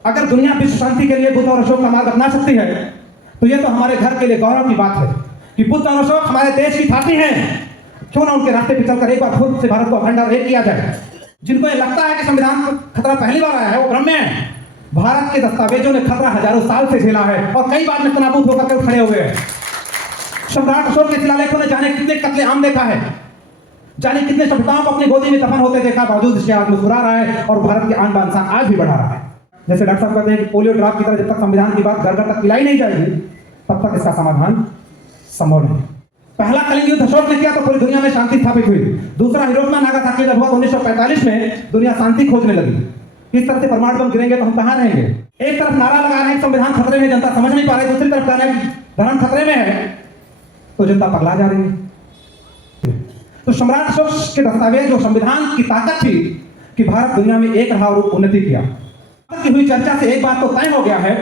अगर दुनिया विश्व शांति के लिए बुद्ध और अशोक का मार्ग अपना सकती है तो ये तो हमारे घर के लिए गौरव की बात है कि बुद्ध और अशोक हमारे देश की छाती हैं। क्यों ना उनके रास्ते पर चलकर एक बार खुद से भारत को अखंड और एक किया जाए। जिनको ये लगता है कि संविधान को खतरा पहली बार आया है वो भ्रम में है। भारत के दस्तावेजों ने खतरा हजारों साल से झेला है और कई बार नेस्तनाबूद होकर खड़े हुए हैं। सम्राट अशोक के शिलालेखों ने जाने कितने कत्लेआम देखा है, जाने कितने सभ्यताओं को अपनी गोदी में दफन होते देखा, बावजूद इसके आज मुस्कुरा रहा है और भारत की आन बान शान आज भी बढ़ा रहा है। जैसे डॉक्टर साहब कहते हैं कि पोलियो ड्रॉप की तरह जब तक संविधान की बात घर घर तक पिलाई नहीं जाएगी तब तक इसका समाधान संभव नहीं। पहला कलिंग युद्ध अशोक ने किया तो पूरी दुनिया में शांति स्थापित हुई। दूसरा हिरोशिमा नागासाकी जब हुआ 1945 में दुनिया शांति खोजने लगी। इस तरह से परमाणु बम गिरेंगे तो हम कहां रहेंगे। एक तरफ नारा लगा रहे हैं संविधान खतरे में, जनता समझ नहीं पा रही, दूसरी तरफ कह रहे हैं धर्म खतरे में है तो जनता पगला जा रही है। तो सम्राट अशोक के दस्तावेज जो संविधान की ताकत थी कि भारत दुनिया में एक रहा और उन्नति किया। की हुई चर्चा से एक बात तो तय हो गया है,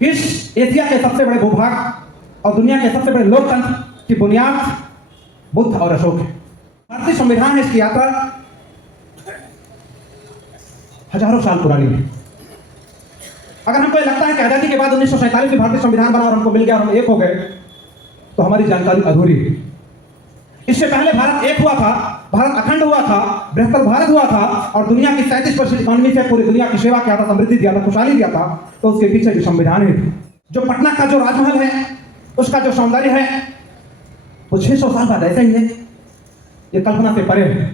इस एशिया के सबसे बड़े भूभाग और दुनिया के सबसे बड़े लोकतंत्र की बुनियाद बुद्ध और अशोक है। भारतीय संविधान है, इसकी यात्रा हजारों साल पुरानी है। अगर हमको लगता है कि आजादी के बाद 1947 में भारतीय संविधान बना और हमको मिल गया और हम एक हो गए तो हमारी जानकारी अधूरी है। इससे पहले भारत एक हुआ था, भारत अखंड हुआ था, बृहत्तर भारत हुआ था और दुनिया की 37% इकोनॉमी से पूरी दुनिया की सेवा किया था, समृद्धि दिया था, खुशहाली दिया था। तो उसके पीछे भी संविधान है। जो पटना का जो राजमहल है उसका जो सौंदर्य है वो 600 साल बाद ऐसा ही है। ये कल्पना से परे है।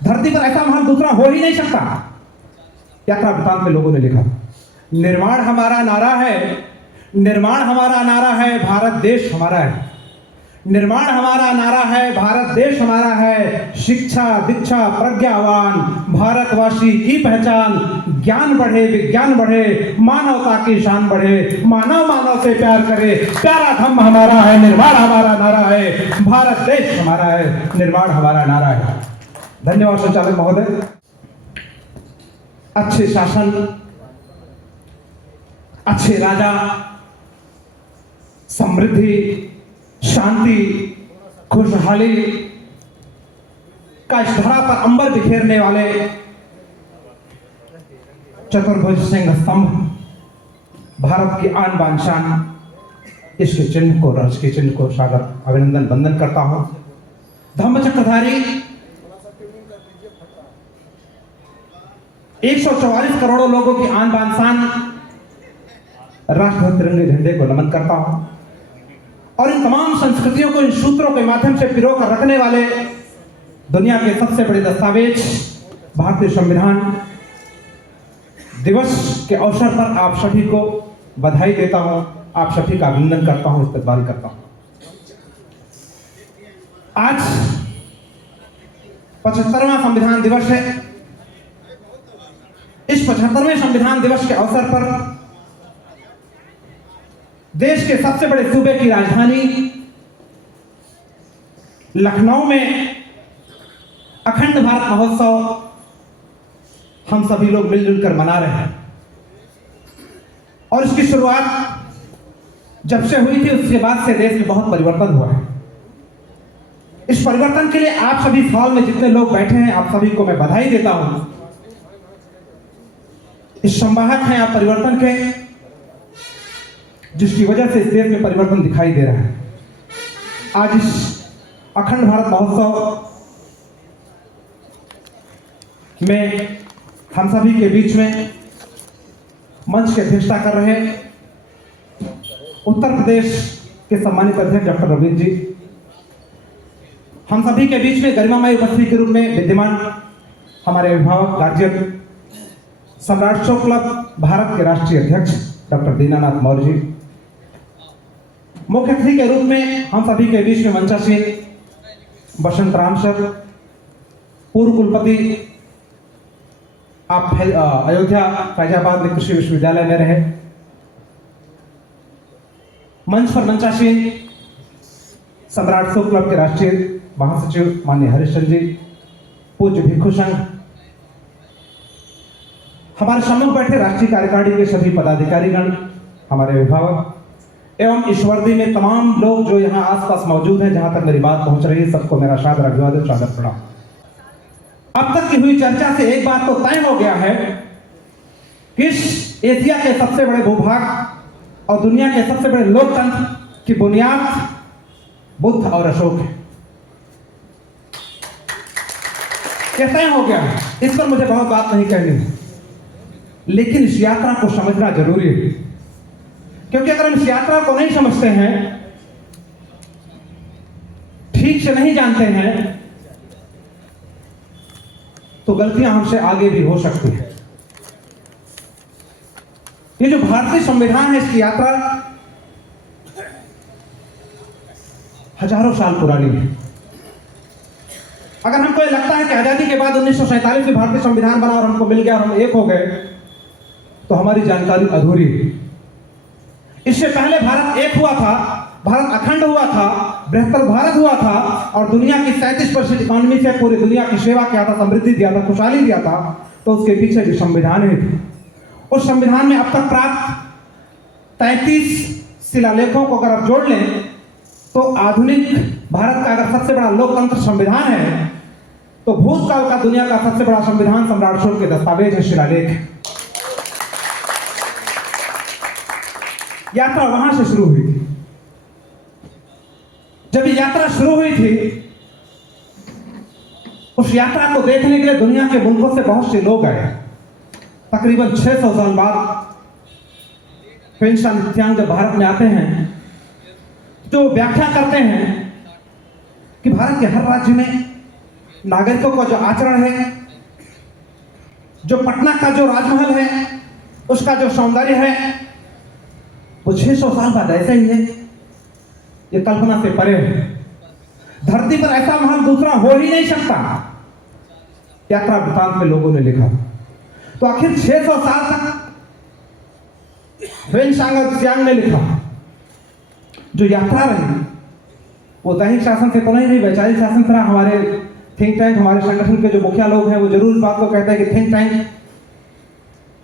धरती पर ऐसा महल दूसरा हो ही नहीं सकता। यात्रा वृतांत में लोगों ने लिखा, निर्माण हमारा नारा है, निर्माण हमारा नारा है, भारत देश हमारा है। निर्माण हमारा नारा है, भारत देश हमारा है। शिक्षा दीक्षा प्रज्ञावान भारतवासी की पहचान। ज्ञान बढ़े विज्ञान बढ़े, मानवता की शान बढ़े, मानव मानव से प्यार करे। प्यारा धम्म हमारा है, निर्माण हमारा नारा है, भारत देश हमारा है, निर्माण हमारा नारा है। धन्यवाद संचालक महोदय। अच्छे शासन, अच्छे राजा, समृद्धि, शांति, खुशहाली का इस धरा पर अंबर बिखेरने वाले चतुर्भुज सिंह स्तंभ भारत की आन बान शान, इसके चिन्ह को, राष्ट्र के चिन्ह को सादर अभिनंदन वंदन करता हूं। धम्म चक्रधारी 144 करोड़ों लोगों की आन बान शान राष्ट्रध्वज तिरंगे झंडे को नमन करता हूं और इन तमाम संस्कृतियों को इन सूत्रों के माध्यम से पिरो कर रखने वाले दुनिया के सबसे बड़े दस्तावेज भारतीय संविधान दिवस के अवसर पर आप सभी को बधाई देता हूं, आप सभी का अभिनंदन करता हूं, इस्तकबाल करता हूं। आज 75वां संविधान दिवस है। इस 75वें संविधान दिवस के अवसर पर देश के सबसे बड़े सूबे की राजधानी लखनऊ में अखंड भारत महोत्सव हम सभी लोग मिलजुल कर मना रहे हैं और इसकी शुरुआत जब से हुई थी उसके बाद से देश में बहुत परिवर्तन हुआ है। इस परिवर्तन के लिए आप सभी हॉल में जितने लोग बैठे हैं आप सभी को मैं बधाई देता हूं। इस संवाहक हैं आप परिवर्तन के, जिसकी वजह से इस देश में परिवर्तन दिखाई दे रहा है। आज इस अखंड भारत महोत्सव में हम सभी के बीच में मंच की अध्यक्षता कर रहे उत्तर प्रदेश के सम्मानित अध्यक्ष डॉक्टर रविंद्र जी, हम सभी के बीच में गरिमामय उपस्थिति के रूप में विद्यमान हमारे अभिभावक गार्जियन, सम्राट अशोक क्लब भारत के राष्ट्रीय अध्यक्ष डॉक्टर दीनानाथ मौर्य जी, मुख्य अतिथि के रूप में हम सभी के बीच में मंचासीन बसंत राम सर, पूर्व कुलपति, आप अयोध्या फैजाबाद में कृषि विश्वविद्यालय में रहे। मंच पर मंचासीन सम्राट अशोक क्लब के राष्ट्रीय महासचिव माननीय हरिश्चंद्र जी, पूज्य भिक्षु संघ, हमारे सम्मुख बैठे राष्ट्रीय कार्यकारिणी के सभी पदाधिकारीगण, हमारे अभिभावक एवं इस वर्दी में तमाम लोग जो यहाँ आसपास मौजूद हैं, जहां तक मेरी बात पहुंच रही है, सबको मेरा सादर अभिवादन, सादर प्रणाम। अब तक की हुई चर्चा से एक बात तो तय हो गया है कि इस एशिया के सबसे बड़े भूभाग और दुनिया के सबसे बड़े लोकतंत्र की बुनियाद बुद्ध और अशोक है। कैसे हो गया इस पर मुझे बहुत बात नहीं करनी, लेकिन इस यात्रा को समझना जरूरी है, क्योंकि अगर हम इस यात्रा को नहीं समझते हैं, ठीक से नहीं जानते हैं, तो गलतियां हमसे आगे भी हो सकती है। ये जो भारतीय संविधान है, इसकी यात्रा हजारों साल पुरानी है। अगर हमको ये लगता है कि आजादी के बाद 1947 में भारतीय संविधान बना और हमको मिल गया और हम एक हो गए, तो हमारी जानकारी अधूरी है। इससे पहले भारत एक हुआ था, भारत अखंड हुआ था, बृहत्तर भारत हुआ था और दुनिया की 37% इकोनॉमी से पूरी दुनिया की सेवा किया था, समृद्धि दिया था, खुशहाली दिया था। तो उसके पीछे भी संविधान ही था। उस संविधान में अब तक प्राप्त 33 शिलालेखों को अगर आप जोड़ लें, तो आधुनिक भारत का अगर सबसे बड़ा लोकतंत्र संविधान है, तो भूतकाल का दुनिया का सबसे बड़ा संविधान सम्राट अशोक के दस्तावेज है, शिलालेख है। यात्रा वहां से शुरू हुई थी। जब ये यात्रा शुरू हुई थी, उस यात्रा को देखने के लिए दुनिया के मुल्कों से बहुत से लोग आए। तकरीबन 600 साल बाद पेंशा नित्यांग जब भारत में आते हैं, तो व्याख्या करते हैं कि भारत के हर राज्य में नागरिकों का जो आचरण है, जो पटना का जो राजमहल है, उसका जो सौंदर्य है, वो 600 साल बाद ऐसा ही है। ये कल्पना से परे है। धरती पर ऐसा महल दूसरा हो ही नहीं सकता, यात्रा वृतांत में लोगों ने लिखा। तो आखिर 600 साल तक ह्वेन-त्सांग ने लिखा। जो यात्रा रही वो दैहिक शासन से तो नहीं रही, वैचारिक शासन से रहा। हमारे थिंक टैंक, हमारे संगठन के जो मुखिया लोग हैं, वो जरूर इस बात को कहते हैं कि थिंक टैंक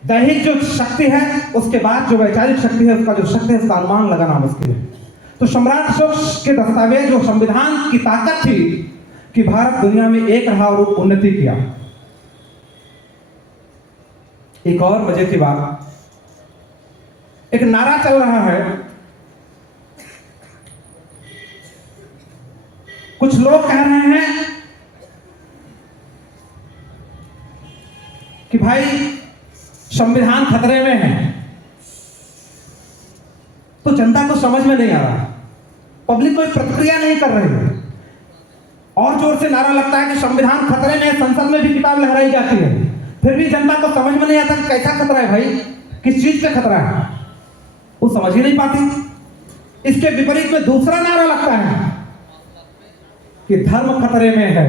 दैहिक जो शक्ति है, उसके बाद जो वैचारिक शक्ति है, उसका जो शक्ति है, उसका अनुमान लगाना मुश्किल है। तो सम्राट अशोक के दस्तावेज जो संविधान की ताकत थी कि भारत दुनिया में एक रहा और उन्नति किया। एक और मजे की बात, एक नारा चल रहा है, कुछ लोग कह रहे हैं कि भाई संविधान खतरे में है। तो जनता को समझ में नहीं आ रहा, पब्लिक कोई प्रतिक्रिया नहीं कर रही है, और जोर से नारा लगता है कि संविधान खतरे में है, संसद में भी किताब लहराई जाती है, फिर भी जनता को समझ में नहीं आता कि कैसा खतरा है भाई, किस चीज पे खतरा है, वो समझ ही नहीं पाती। इसके विपरीत में दूसरा नारा लगता है कि धर्म खतरे में है,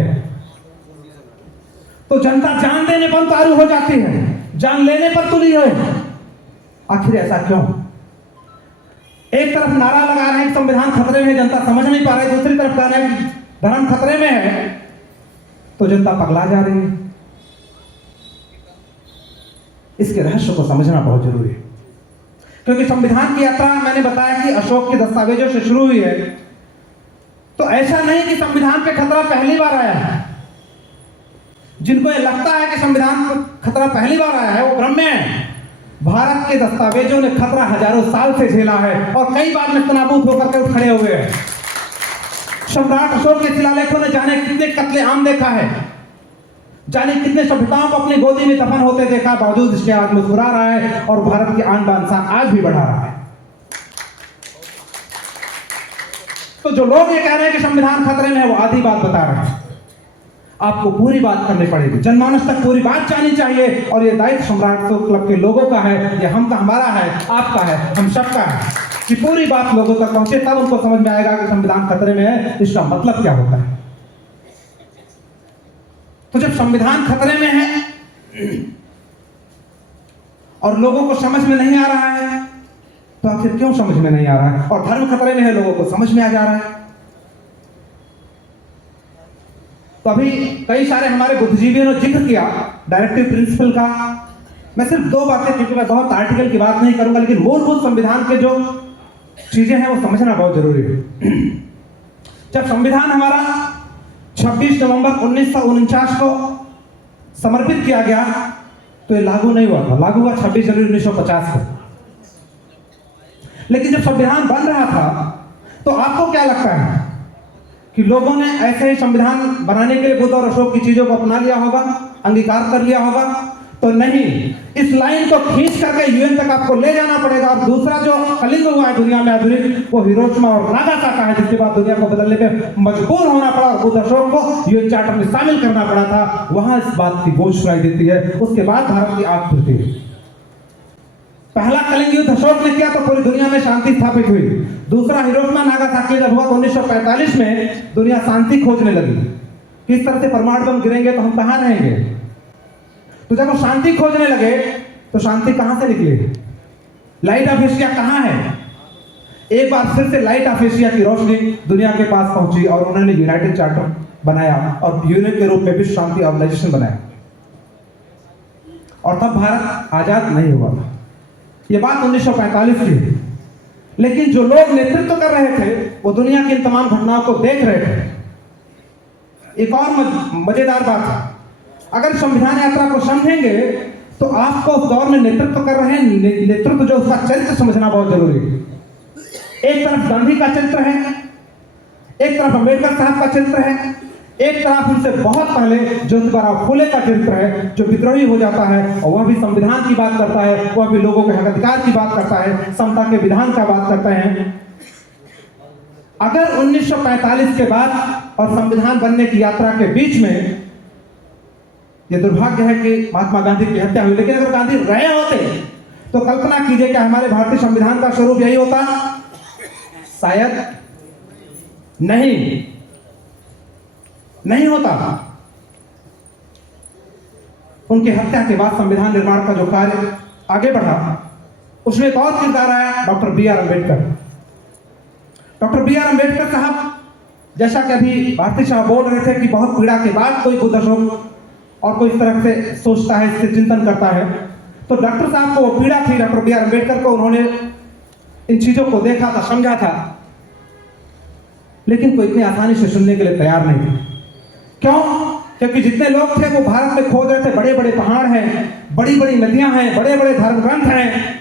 तो जनता जान देने पर उतारू हो जाती है, जान लेने पर तुली है। आखिर ऐसा क्यों? एक तरफ नारा लगा रहे हैं कि संविधान खतरे में है, जनता समझ नहीं पा रही, दूसरी तरफ कह रहे हैं कि धर्म खतरे में है, तो जनता पगला जा रही है। इसके रहस्य को समझना बहुत जरूरी है, क्योंकि संविधान की यात्रा मैंने बताया कि अशोक के दस्तावेजों से शुरू हुई है। तो ऐसा नहीं कि संविधान पे खतरा पहली बार आया है। जिनको ये लगता है कि संविधान पर खतरा पहली बार आया है, वो भ्रम में है। भारत के दस्तावेजों ने खतरा हजारों साल से झेला है और कई बार नेस्तनाबूद होकर के खड़े हुए हैं। सम्राट अशोक के शिलालेखों ने जाने कितने कत्लेआम देखा है, जाने कितने सभ्यताओं को अपनी गोदी में दफन होते देखा, बावजूद इसके आज मुस्कुरा रहा है और भारत की आन बान शान आज भी बढ़ा रहा है। तो जो लोग ये कह रहे हैं कि संविधान खतरे में है, वो आधी बात बता रहे हैं। आपको पूरी बात करनी पड़ेगी, जनमानस तक पूरी बात जानी चाहिए, और ये दायित्व सम्राट अशोक क्लब के लोगों का है, ये हम का, हमारा है, आपका है, हम सबका है कि पूरी बात लोगों तक पहुंचे, तब उनको समझ में आएगा कि संविधान खतरे में है, इसका मतलब क्या होता है। तो जब संविधान खतरे में है और लोगों को समझ में नहीं आ रहा है, तो आखिर क्यों समझ में नहीं आ रहा है? और धर्म खतरे में है, लोगों को समझ में आ जा रहा है। तो अभी कई सारे हमारे बुद्धिजीवियों ने जिक्र किया डायरेक्टिव प्रिंसिपल का। मैं सिर्फ दो बातें, क्योंकि मैं बहुत आर्टिकल की बात नहीं करूंगा, लेकिन मूलभूत संविधान के जो चीजें हैं वो समझना बहुत जरूरी है। जब संविधान हमारा 26 नवंबर 1949 को समर्पित किया गया, तो ये लागू नहीं हुआ था, लागू हुआ 26 जनवरी 1950 को। लेकिन जब संविधान बन रहा था तो आपको क्या लगता है कि लोगों ने ऐसे ही संविधान बनाने के लिए बुद्ध और अशोक की चीजों को अपना लिया होगा, अंगीकार कर लिया होगा? तो नहीं, इस लाइन को खींच करके यूएन तक आपको ले जाना पड़ेगा। और दूसरा जो कलिंग हुआ है दुनिया में आधुनिक, वो हिरोशिमा और नागासाकी है, जिसके बाद दुनिया को बदलने में मजबूर होना पड़ा और बुद्ध अशोक को यूएन चार्टर में शामिल करना पड़ा था। वहां इस बात की गूंज सुनाई देती है। उसके बाद भारत की आंख खुलती है। पहला कलिंग युद्ध अशोक ने किया तो पूरी दुनिया में शांति स्थापित हुई। दूसरा हिरोशिमा नागासाकी जब हुआ तो 1945 में दुनिया शांति खोजने लगी। किस तरह से परमाणु बम गिरेंगे तो हम कहां रहेंगे? तो जब वो शांति खोजने लगे तो शांति कहां से निकली? लाइट ऑफ एशिया कहां है? एक बार फिर से लाइट ऑफ एशिया की रोशनी दुनिया के पास पहुंची और उन्होंने यूनाइटेड चार्टर बनाया और यूएन के रूप में विश्व शांति ऑर्गेनाइजेशन बनाया। और तब भारत आजाद नहीं हुआ था। ये बात 1945 की है। लेकिन जो लोग नेतृत्व कर रहे थे वो दुनिया की इन तमाम घटनाओं को देख रहे थे। एक और मजेदार बात है, अगर संविधान यात्रा को समझेंगे तो आपको उस दौर में नेतृत्व कर रहे हैं, नेतृत्व जो उसका चरित्र समझना बहुत जरूरी है। एक तरफ गांधी का चरित्र है, एक तरफ अंबेडकर साहब का चरित्र है, एक तरफ उनसे बहुत पहले ज्योतिबा फुले का चरित्र है, जो विद्रोही हो जाता है और वह भी संविधान की बात करता है, वह भी लोगों के हक अधिकार की बात करता है, समता के विधान का बात करते हैं। अगर 1945 के बाद और संविधान बनने की यात्रा के बीच में यह दुर्भाग्य है कि महात्मा गांधी की हत्या हुई, लेकिन अगर गांधी रहे होते तो कल्पना कीजिए कि हमारे भारतीय संविधान का स्वरूप यही होता? शायद नहीं होता। उनकी हत्या के बाद संविधान निर्माण का जो कार्य आगे बढ़ा उसमें एक और किरदार आया, doctor B R Ambedkar. Doctor B R Ambedkar साहब, जैसा कि अभी भारती साहब बोल रहे थे कि बहुत पीड़ा के बाद कोई बुद्ध अशोक और कोई इस तरह से सोचता है, इससे चिंतन करता है, तो डॉक्टर साहब को वो पीड़ा थी। डॉक्टर बी आर अम्बेडकर को उन्होंने इन चीजों को देखा था, समझा था, लेकिन कोई इतनी आसानी से सुनने के लिए तैयार नहीं था। क्यों? क्योंकि जितने लोग थे वो भारत में खोज रहे थे, बड़े बड़े पहाड़ हैं, बड़ी बड़ी नदियां हैं, बड़े बड़े धर्म ग्रंथ हैं,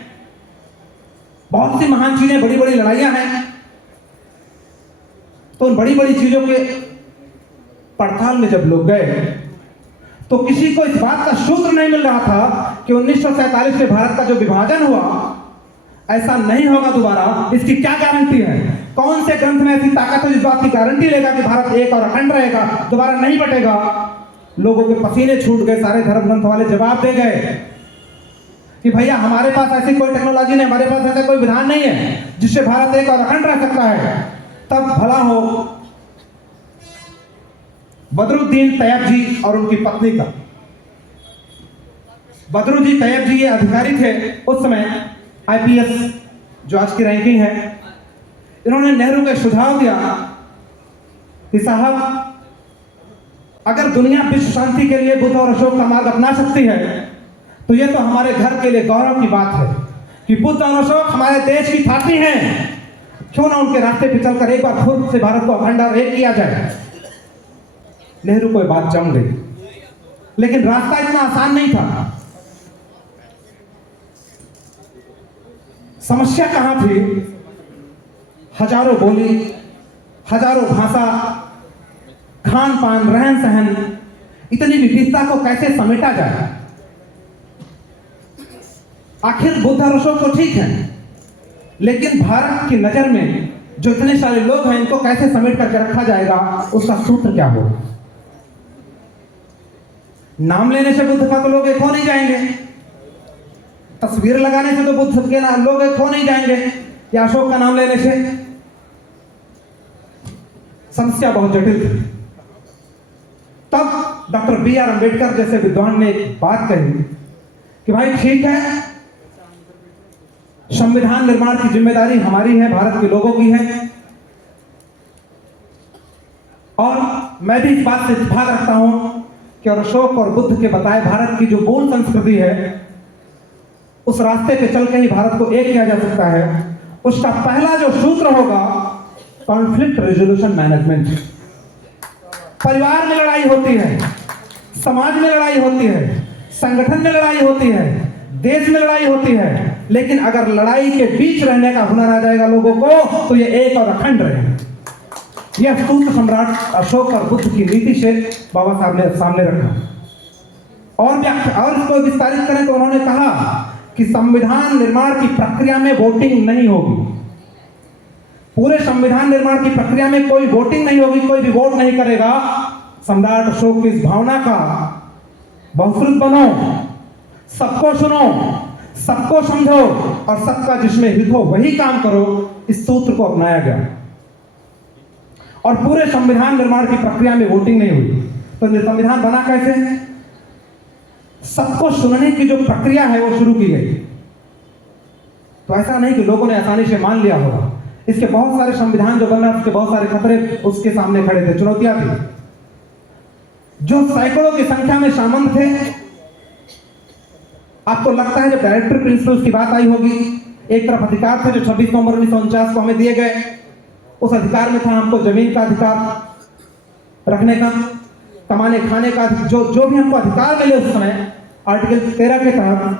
बहुत सी महान चीजें, बड़ी बड़ी लड़ाइयां हैं। तो उन बड़ी बड़ी चीजों के पड़ताल में जब लोग गए तो किसी को इस बात का सूत्र नहीं मिल रहा था कि 1947 में भारत का जो विभाजन हुआ ऐसा नहीं होगा दोबारा। इसकी क्या गारंटी है? कौन से ग्रंथ में ऐसी ताकत है जिस बात की गारंटी लेगा कि भारत एक और अखंड रहेगा, दोबारा नहीं बटेगा? लोगों के पसीने छूट गए। सारे धर्म ग्रंथ वाले जवाब दे गए कि भैया हमारे पास ऐसी कोई टेक्नोलॉजी नहीं, हमारे पास ऐसा कोई विधान नहीं है जिससे भारत एक और अखंड रह सकता है। तब भला हो बदरुद्दीन तैयब जी और उनकी पत्नी का। बदरुद्दीन तैयब जी ये अधिकारी थे उस समय, आईपीएस जो आज की रैंकिंग है। इन्होंने नेहरू को सुझाव दिया कि साहब, अगर दुनिया विश्व शांति के लिए बुद्ध और अशोक का मार्ग अपना सकती है तो यह तो हमारे घर के लिए गौरव की बात है कि बुद्ध और अशोक हमारे देश की छाती हैं। क्यों ना उनके रास्ते पे चलकर एक बार खुद से भारत को अखंड और एक किया जाए। नेहरू को यह बात जम गई, लेकिन रास्ता इतना आसान नहीं था। समस्या कहां थी? हजारों बोली, हजारों भाषा, खान पान, रहन सहन, इतनी विविधता को कैसे समेटा जाए? आखिर बुद्ध और अशोक तो ठीक है, लेकिन भारत की नजर में जो इतने सारे लोग हैं इनको कैसे समेट करके रखा जाएगा? उसका सूत्र क्या होगा? नाम लेने से बुद्ध का तो लोग एक हो नहीं जाएंगे, तस्वीर लगाने से तो बुद्ध के नाम लोग एक हो नहीं जाएंगे, या अशोक का नाम लेने से। समस्या बहुत जटिल थी। तब डॉक्टर बी आर अम्बेडकर जैसे विद्वान ने एक बात कही कि भाई ठीक है, संविधान निर्माण की जिम्मेदारी हमारी है, भारत के लोगों की है, और मैं भी इस बात से भाग रखता हूं कि और अशोक और बुद्ध के बताए भारत की जो मूल संस्कृति है उस रास्ते पे चल के ही भारत को एक किया जा सकता है। उसका पहला जो सूत्र होगा कॉन्फ्लिक्ट रेजोल्यूशन मैनेजमेंट। परिवार में लड़ाई होती है, समाज में लड़ाई होती है, संगठन में लड़ाई होती है, देश में लड़ाई होती है, लेकिन अगर लड़ाई के बीच रहने का हुनर आ जाएगा लोगों को तो ये एक और अखंड रहेगा। यह सूत्र सम्राट अशोक और बुद्ध की नीति से बाबा साहब ने सामने रखा। और इसको विस्तारित करें तो उन्होंने कहा कि संविधान निर्माण की प्रक्रिया में वोटिंग नहीं होगी। पूरे संविधान निर्माण की प्रक्रिया में कोई वोटिंग नहीं होगी, कोई भी वोट नहीं करेगा। सम्राट अशोक की इस भावना का बहुश्रुत बनो, सबको सुनो, सबको समझो और सबका जिसमें हित हो वही काम करो, इस सूत्र को अपनाया गया। और पूरे संविधान निर्माण की प्रक्रिया में वोटिंग नहीं हुई। तो संविधान बना कैसे? सबको सुनने की जो प्रक्रिया है वो शुरू की गई। तो ऐसा नहीं कि लोगों ने आसानी से मान लिया होगा। इसके बहुत सारे संविधान जो बना, उसके बहुत सारे खतरे उसके सामने खड़े थे, चुनौतियां थी, जो सैकड़ों की संख्या में शामिल थे। आपको लगता है जब डायरेक्टर प्रिंसिपल्स की बात आई होगी, एक तरफ अधिकार थे जो 26 नवंबर 1949 को हमें दिए गए। उस अधिकार में था हमको जमीन का अधिकार रखने का, कमाने खाने का, जो भी हमको अधिकार मिले उस समय आर्टिकल 13 के तहत,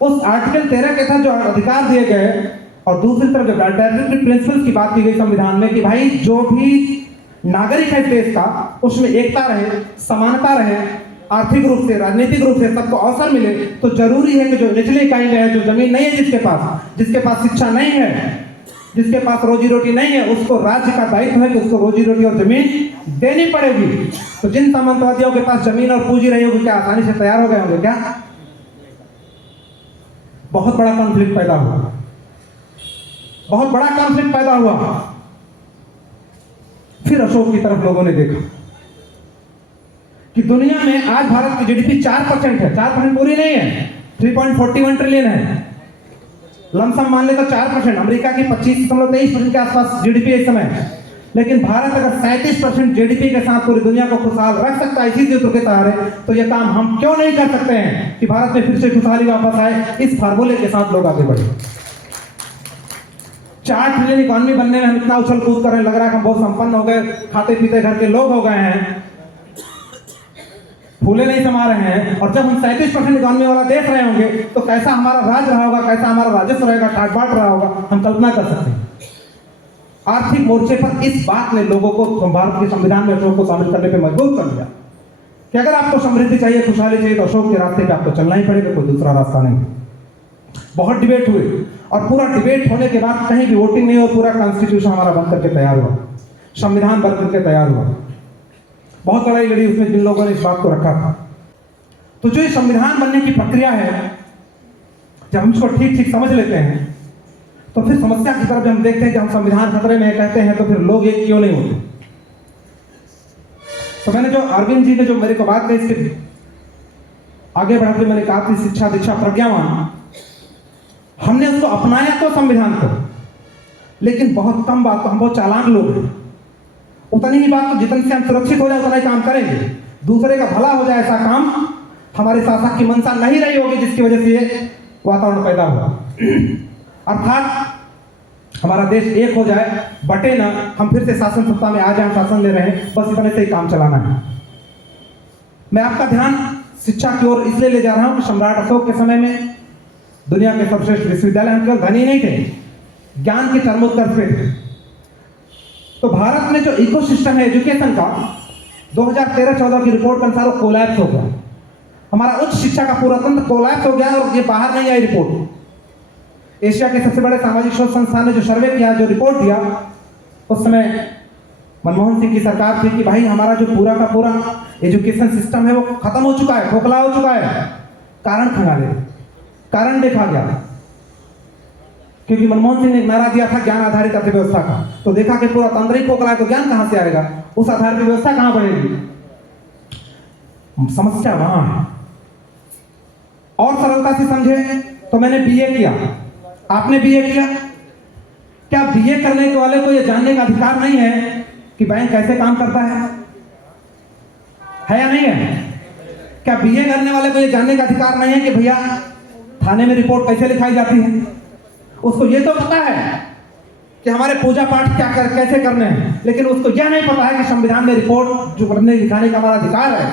उस आर्टिकल 13 के तहत जो अधिकार दिए गए। और दूसरी तरफ जब डायरेक्टर प्रिंसिपल्स की बात की गई संविधान में कि भाई जो भी नागरिक है देश का, उसमें एकता रहे, समानता रहे, आर्थिक रूप से, राजनीतिक रूप से सबको अवसर मिले, तो जरूरी है कि जो निचली इकाई में है, जो जमीन नहीं है, जिसके पास शिक्षा नहीं है, जिसके पास रोजी रोटी नहीं है, उसको राज्य का दायित्व है कि उसको रोजी रोटी और जमीन देनी पड़ेगी। तो जिन सामंतवादियों के पास जमीन और पूंजी रही होगी, क्या आसानी से तैयार हो गए होंगे? क्या बहुत बड़ा कॉन्फ्लिक्ट पैदा हुआ, बहुत बड़ा कॉन्फ्लिक्ट पैदा हुआ। फिर अशोक की तरफ लोगों ने देखा कि दुनिया में आज भारत की जीडीपी 4% है, 4% पूरी नहीं है, 3.41 ट्रिलियन है। लमसम मान ले तो 4%, अमेरिका की 25.23% के आसपास जीडीपी इस समय। लेकिन भारत अगर 37% जीडीपी के साथ पूरी दुनिया को खुशहाल रख सकता है इसी सूत्र के सहारे, तो यह काम हम क्यों नहीं कर सकते हैं कि भारत में फिर से खुशहाली वापस आए? इस फार्मूले के साथ लोग आगे बढ़े। 4 ट्रिलियन इकॉनमी बनने में हम इतना उछल कूद कर रहे हैं, लग रहा है कि हम बहुत संपन्न हो गए, खाते पीते घर के लोग हो गए हैं, फूले नहीं समा रहे हैं। और जब हम 37% इकॉनमी वाला देख रहे होंगे तो कैसा हमारा राज रहा होगा, कैसा हमारा राजस्व रहेगा, ठाट बाट रहा होगा, हम कल्पना कर सकते हैं। आर्थिक मोर्चे पर इस बात ने लोगों को भारत के संविधान में अशोक को शामिल करने पर मजबूर कर दिया कि अगर आपको समृद्धि चाहिए, खुशहाली चाहिए, तो अशोक के रास्ते पे आपको चलना ही पड़ेगा, कोई दूसरा रास्ता नहीं। बहुत डिबेट हुए और पूरा डिबेट होने के बाद कहीं भी वोटिंग नहीं और पूरा कॉन्स्टिट्यूशन हमारा बन करके तैयार हुआ, संविधान बन करके तैयार हुआ। बहुत लड़ाई लड़ी उसमें जिन लोगों ने इस बात को रखा था। तो जो ये संविधान बनने की प्रक्रिया है, जब हम इसको ठीक ठीक समझ लेते हैं तो फिर समस्या की तरफ हम देखते हैं कि हम संविधान खतरे में कहते हैं, तो फिर लोग एक क्यों नहीं होते? तो मैंने जो अरविंद जी ने जो मेरे को बात कही, इसके आगे बढ़ के मैंने कहा कि शिक्षा दीक्षा प्रज्ञावान, हमने उसको अपनाया तो संविधान को, लेकिन बहुत कम बात, तो हम बहुत चालाक लोग हैं। उतनी ही बात तो जितने से हम सुरक्षित हो जाए उतना ही काम करेंगे, दूसरे का भला हो जाए ऐसा काम हमारे शासक की मंशा नहीं रही होगी, जिसकी वजह से ये वातावरण पैदा हुआ। अर्थात हमारा देश एक हो जाए, बटे ना, हम फिर से शासन सत्ता में आ जाए, हम शासन ले रहे हैं, बस इतने से ही काम चलाना है। मैं आपका ध्यान शिक्षा की ओर इसलिए ले जा रहा हूं कि सम्राट अशोक के समय में दुनिया के सर्वश्रेष्ठ विश्वविद्यालय, हम केवल धनी नहीं थे, ज्ञान के चरमोत्कर्ष पे थे। तो भारत में जो इकोसिस्टम है एजुकेशन का, 2013-14 की रिपोर्ट के अनुसार वो कोलैप्स हो गया। हमारा उच्च शिक्षा का पूरा तंत्र कोलैप्स हो गया और ये बाहर नहीं आई रिपोर्ट। एशिया के सबसे बड़े सामाजिक शोध संस्थान ने जो सर्वे किया, जो रिपोर्ट दिया, उस समय मनमोहन सिंह की सरकार थी कि भाई हमारा जो पूरा का पूरा एजुकेशन सिस्टम है वो खत्म हो चुका है, खोखला हो चुका है। कारण खंगाले, कारण देखा गया, क्योंकि मनमोहन सिंह ने नारा दिया था ज्ञान आधारित अर्थव्यवस्था का। तो देखा कि पूरा तंत्र ही खोखला है, तो ज्ञान कहां से आएगा, उस आधार पर व्यवस्था कहां बनेगी? समस्या वहां है। और सरलता से समझे तो मैंने बीए किया, आपने बीए किया, क्या बीए करने के वाले को यह जानने का अधिकार नहीं है कि बैंक कैसे काम करता है या नहीं है? क्या बीए करने वाले को यह जानने का अधिकार नहीं है कि भैया थाने में रिपोर्ट कैसे लिखाई जाती है? उसको ये तो पता है कि हमारे पूजा पाठ कैसे करने हैं, लेकिन उसको यह नहीं पता है कि संविधान में रिपोर्ट जो पढ़ने लिखाने का हमारा अधिकार है,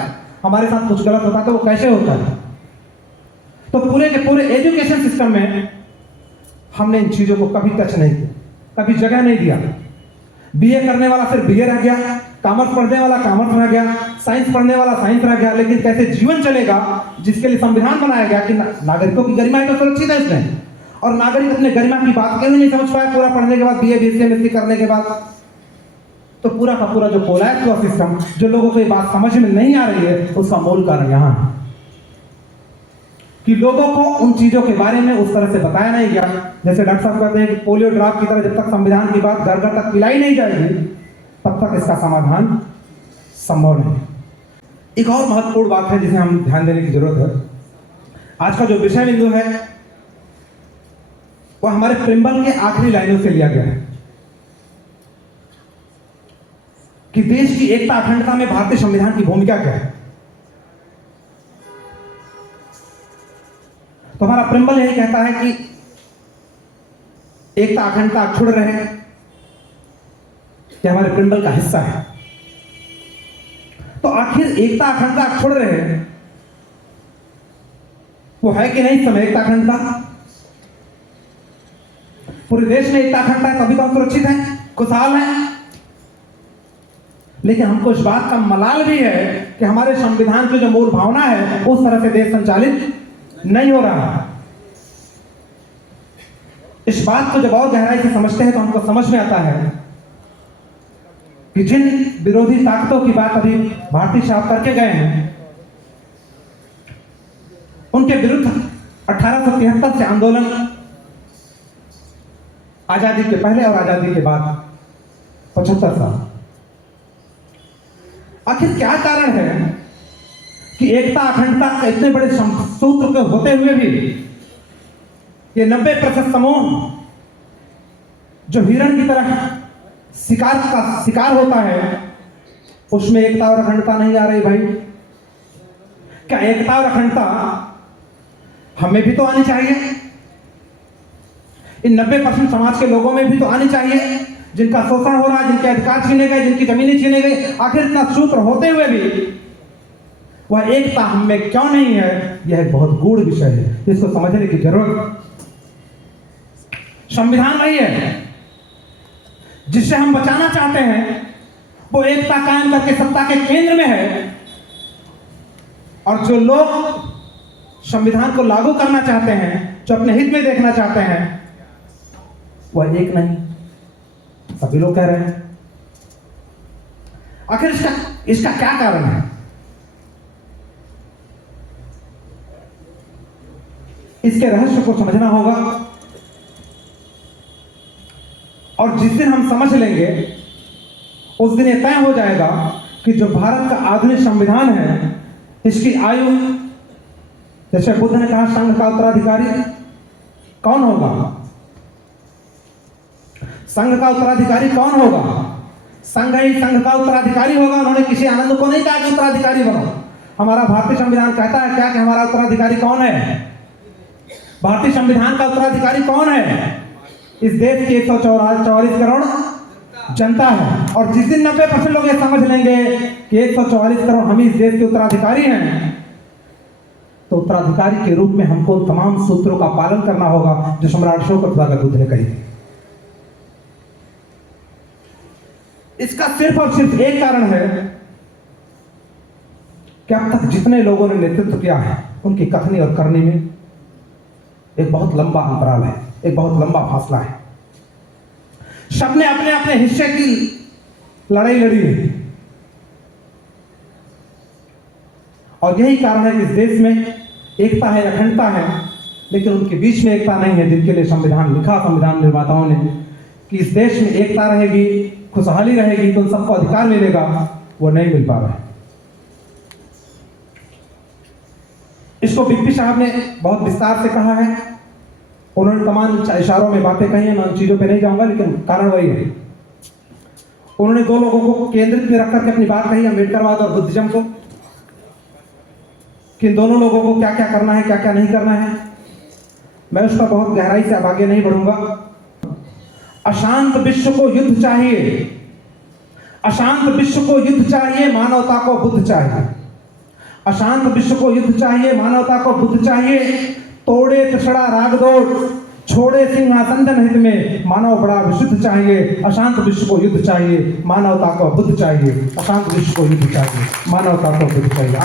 हमारे साथ कुछ गलत होता है तो वो कैसे होता है। तो पूरे के पूरे एजुकेशन सिस्टम में हमने इन चीजों को कभी टच नहीं किया, कभी जगह नहीं दिया। बीए करने वाला सिर्फ बीए रह गया, कॉमर्स पढ़ने वाला कॉमर्स रह गया, साइंस पढ़ने वाला साइंस रह गया। लेकिन कैसे जीवन चलेगा, जिसके लिए संविधान बनाया गया कि नागरिकों की गरिमा तो सुरक्षित है इसमें, और नागरिक अपने गरिमा की बात क्यों नहीं समझ पाया पूरा पढ़ने के बाद, बीए बीएससी एमएससी करने के बाद। तो पूरा का पूरा जो कोलैप्स हुआ सिस्टम, जो लोगों को ये बात समझ में नहीं आ रही है, उसका मूल कारण यहाँ है कि लोगों को उन चीजों के बारे में उस तरह से बताया नहीं गया। जैसे डॉक्टर साहब कहते हैं कि पोलियो ड्रॉप की तरह जब तक संविधान की बात घर घर तक पिलाई नहीं जाएगी, तब तक इसका समाधान संभव नहीं। एक और महत्वपूर्ण बात है जिसे हम ध्यान देने की जरूरत है। आज का जो विषय बिंदु है वह हमारे प्रियम्बल के आखिरी लाइनों से लिया गया है कि देश की एकता अखंडता में भारतीय संविधान की भूमिका क्या है। तो हमारा प्रियम्बल यही कहता है कि एकता अखंडता अक्षुण्ण रहे, यह हमारे प्रियम्बल का हिस्सा है। तो आखिर एकता अखंडता अक्षुण्ण रहे वो है कि नहीं समय एकता अखंडता? पूरे देश में एकता अखंडता है तभी तो हम सुरक्षित हैं, खुशहाल हैं। लेकिन हमको इस बात का मलाल भी है कि हमारे संविधान की जो मूल भावना है उस तरह से देश संचालित नहीं हो रहा। इस बात को जब और गहराई से समझते हैं तो हमको समझ में आता है कि जिन विरोधी ताकतों की बात अभी भारतीय साहब करके गए हैं, उनके विरुद्ध 1873 से आंदोलन, आजादी के पहले और आजादी के बाद 75 साल। आखिर क्या कारण है कि एकता अखंडता के इतने बड़े सूत्र के होते हुए भी ये 90% समूह जो हिरण की तरह शिकार होता है, उसमें एकता और अखंडता नहीं आ रही? भाई, क्या एकता और अखंडता हमें भी तो आनी चाहिए? इन 90% समाज के लोगों में भी तो आनी चाहिए, जिनका शोषण हो रहा है, जिनके अधिकार छीने गए, जिनकी जमीनें छीने गई। आखिर इतना सूत्र होते हुए भी वह एकता हम में क्यों नहीं है? यह एक बहुत गूढ़ विषय है जिसको समझने की जरूरत। संविधान वही है जिससे हम बचाना चाहते हैं, वो एकता कायम करके सत्ता के केंद्र में है, और जो लोग संविधान को लागू करना चाहते हैं, जो अपने हित में देखना चाहते हैं, वह एक नहीं, सभी लोग कह रहे हैं। आखिर इसका क्या कारण है? इसके रहस्य को समझना होगा, और जिस दिन हम समझ लेंगे उस दिन यह तय हो जाएगा कि जो भारत का आधुनिक संविधान है, इसकी आयु, जैसे बुद्ध ने कहा, संघ का उत्तराधिकारी कौन होगा? संघ का उत्तराधिकारी कौन होगा? संघ ही संघ का उत्तराधिकारी होगा। उन्होंने किसी आनंद को नहीं कहा कि उत्तराधिकारी बनो। हमारा भारतीय संविधान कहता है क्या कि हमारा उत्तराधिकारी कौन है? भारतीय संविधान का उत्तराधिकारी कौन है? इस देश की 144 करोड़ जनता है। और जिस दिन 90% लोग ये समझ लेंगे कि 144 करोड़ हम इस देश के उत्तराधिकारी हैं, तो उत्तराधिकारी के रूप में हमको तमाम सूत्रों का पालन करना होगा जो सम्राट अशोक तथागत बुद्ध ने कही थी। इसका सिर्फ और सिर्फ एक कारण है कि अब तक जितने लोगों ने नेतृत्व किया है, उनकी कथनी और करनी में एक बहुत लंबा अंतराल है, एक बहुत लंबा फासला है। सबने अपने अपने हिस्से की लड़ाई लड़ी है, और यही कारण है कि इस देश में एकता है, अखंडता है, लेकिन उनके बीच में एकता नहीं है जिनके लिए संविधान लिखा, संविधान निर्माताओं ने, कि इस देश में एकता रहेगी, खुशहाली रहेगी, तो सबको अधिकार मिलेगा, वो नहीं मिल पा रहा है। इसको बीपी साहब ने बहुत विस्तार से कहा है, उन्होंने तमाम इशारों में बातें कही हैं, मैं उन चीजों पे नहीं जाऊंगा, लेकिन कारण वही है। उन्होंने दो लोगों को केंद्रित में रख करके अपनी बात कही, अम्बेडकरवाद और बुद्धिज्म को, कि इन दोनों लोगों को क्या क्या करना है, क्या क्या नहीं करना है। मैं उस पर बहुत गहराई से अब आगे नहीं बढ़ूंगा। अशांत विश्व को युद्ध चाहिए, अशांत विश्व को युद्ध चाहिए, मानवता को बुद्ध चाहिए। अशांत विश्व को युद्ध चाहिए, मानवता को बुद्ध चाहिए। तोड़े तछड़ा रागदोड़, छोड़े सिंहासन जनहित में। मानव बड़ा विशुद्ध चाहिए, अशांत विश्व को युद्ध चाहिए। मानवता को बुद्ध चाहिए, अशांत विश्व को युद्ध चाहिए। मानवता को बुद्ध चाहिए।